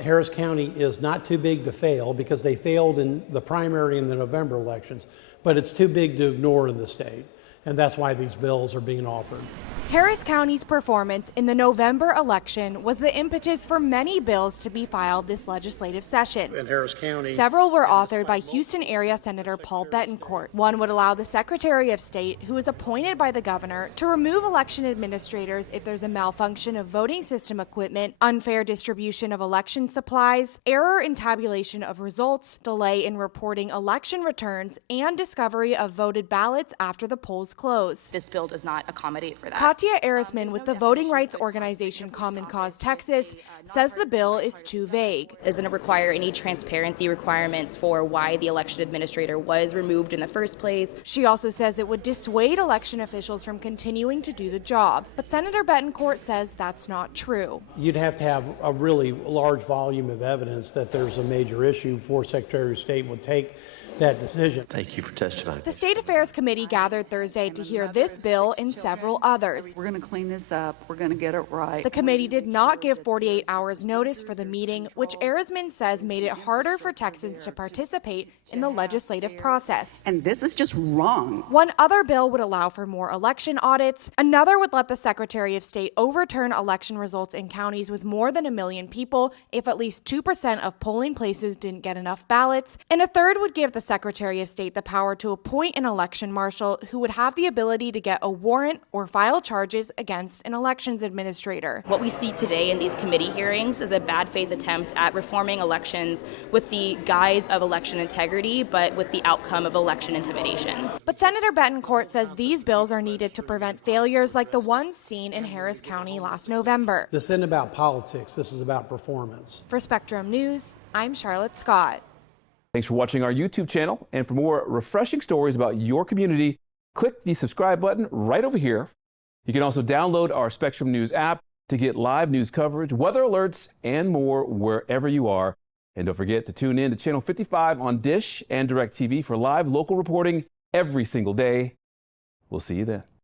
Harris County is not too big to fail because they failed in the primary and the November elections, but it's too big to ignore in the state. And that's why these bills are being offered. Harris County's performance in the November election was the impetus for many bills to be filed this legislative session. In Harris County, several were authored by Houston area Senator Paul Bettencourt. One would allow the Secretary of State, who is appointed by the governor, to remove election administrators if there's a malfunction of voting system equipment, unfair distribution of election supplies, error in tabulation of results, delay in reporting election returns, and discovery of voted ballots after the polls close. This bill does not accommodate for that. Katia Arisman with the voting rights organization Common Cause Texas says the bill is too vague. Doesn't it require any transparency requirements for why the election administrator was removed in the first place? She also says it would dissuade election officials from continuing to do the job. But Senator Bettencourt says that's not true. You'd have to have a really large volume of evidence that there's a major issue before Secretary of State would take that decision. Thank you for testifying. The State Affairs Committee gathered Thursday to hear this bill and several others. We're going to clean this up. We're going to get it right. The committee did not give 48 hours notice for the meeting, which Arisman says made it harder for Texans to participate in the legislative process. And this is just wrong. One other bill would allow for more election audits. Another would let the Secretary of State overturn election results in counties with more than 1 million people if at least 2% of polling places didn't get enough ballots. And a third would give the Secretary of State the power to appoint an election marshal who would have the ability to get a warrant or file charges against an elections administrator. What we see today in these committee hearings is a bad faith attempt at reforming elections with the guise of election integrity, but with the outcome of election intimidation. But Senator Bettencourt says these bills are needed to prevent failures like the ones seen in Harris County last November. This isn't about politics, this is about performance. For Spectrum News, I'm Charlotte Scott. Thanks for watching our YouTube channel, and for more refreshing stories about your community, click the subscribe button right over here. You can also download our Spectrum News app to get live news coverage, weather alerts, and more wherever you are. And don't forget to tune in to Channel 55 on Dish and DirecTV for live local reporting every single day. We'll see you then.